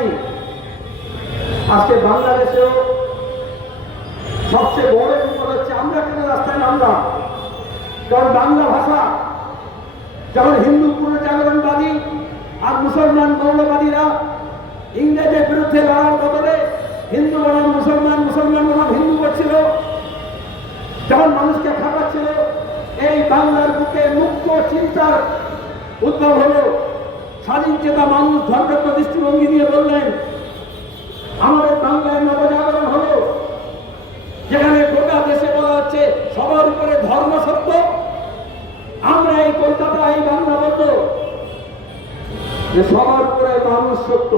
হয়নি। আজকে বাংলাদেশেও সবচেয়ে বড় বিপদ হচ্ছে আমরা কেন রাস্তায় নামলাম, কারণ বাংলা ভাষা যখন হিন্দু পুনর্জাগরণবাদী আর মুসলমান মৌলবাদীরা ইংরেজের বিরুদ্ধে লড়ার বদলে হিন্দু বনাম মুসলমান, মুসলমান বনাম হিন্দু করছিল, যখন মানুষকে খাটাচ্ছিল, এই বাংলার বুকে মুক্ত চিন্তার উদ্ভব হলো। স্বাধীন চেতা মানুষ ধর্মজ্ঞ দৃষ্টিভঙ্গি নিয়ে বললেন আমাদের বাংলায় নবজাগরণ হলো, যেখানে গোটা দেশে বলা হচ্ছে সবার উপরে ধর্ম সত্য। আমরা এই কলকাতা, এই বাংলা বলবো যে সবার উপরে মানুষ সত্য।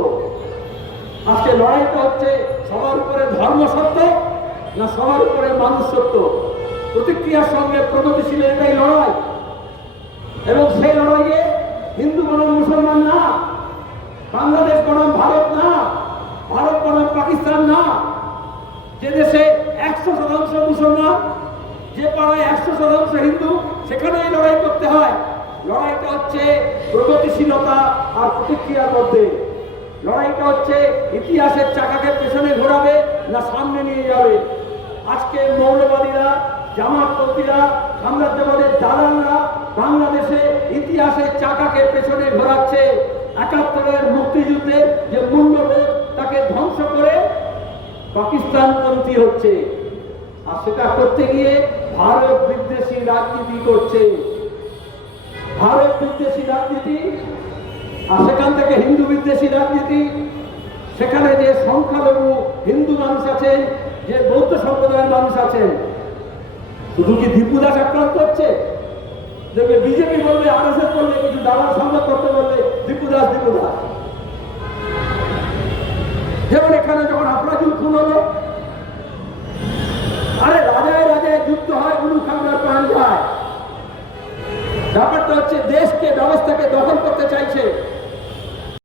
আজকে লড়াইটা হচ্ছে সবার উপরে ধর্ম সত্য না সবার উপরে মানুষ সত্য। প্রতিক্রিয়ার সঙ্গে প্রগতিশীল এটাই লড়াই, এবং সেই লড়াইয়ে হিন্দু বনাম মুসলমান না, বাংলাদেশ বনাম ভারত না, ভারত বনাম পাকিস্তান না। যে দেশে 100% মুসলমান, যে পাড়ায় 100% হিন্দু, সেখানেই লড়াই করতে হয়। লড়াইটা হচ্ছে প্রগতিশীলতা আর প্রতিক্রিয়ার মধ্যে। লড়াইটা হচ্ছে ইতিহাসের চাকাকে পেছনে ঘোরাবে না সামনে নিয়ে যাবে। আজকে মৌলবাদীরা, জামাতপন্থীরা, সাম্রাজ্যবাদের দালালরা বাংলাদেশে ইতিহাসের চাকাকে পেছনে ঘোরাচ্ছে। ৭১-এর মুক্তিযুদ্ধের যে মূল্যবোধ তাকে ধ্বংস করে পাকিস্তানপন্থী হচ্ছে, আর সেটা করতে গিয়ে ভারত বিদ্বেষী রাজনীতি করছে। ভারত বিদ্বেষী রাজনীতি, আর সেখান থেকে হিন্দু বিদ্বেষী রাজনীতি। সেখানে যে সংখ্যালঘু হিন্দু মানুষ আছেন, যে বৌদ্ধ সম্প্রদায়ের মানুষ আছেন, শুধু কি দীপু দাস আক্রান্ত হচ্ছে? দেখবে বিজেপি বলবে, আরএসএস বলবে, কিছু দালাল সংবাদ করতে বলবে দীপু দাস, দীপু দাস। যেমন এখানে যখন আফরাজুল খুন হলো, আরে রাজায় রাজায় যুদ্ধ হয়, গুরু খামরার প্রাণ যায়। ব্যাপারটা হচ্ছে দেশকে, ব্যবস্থাকে দখল করতে চাইছে।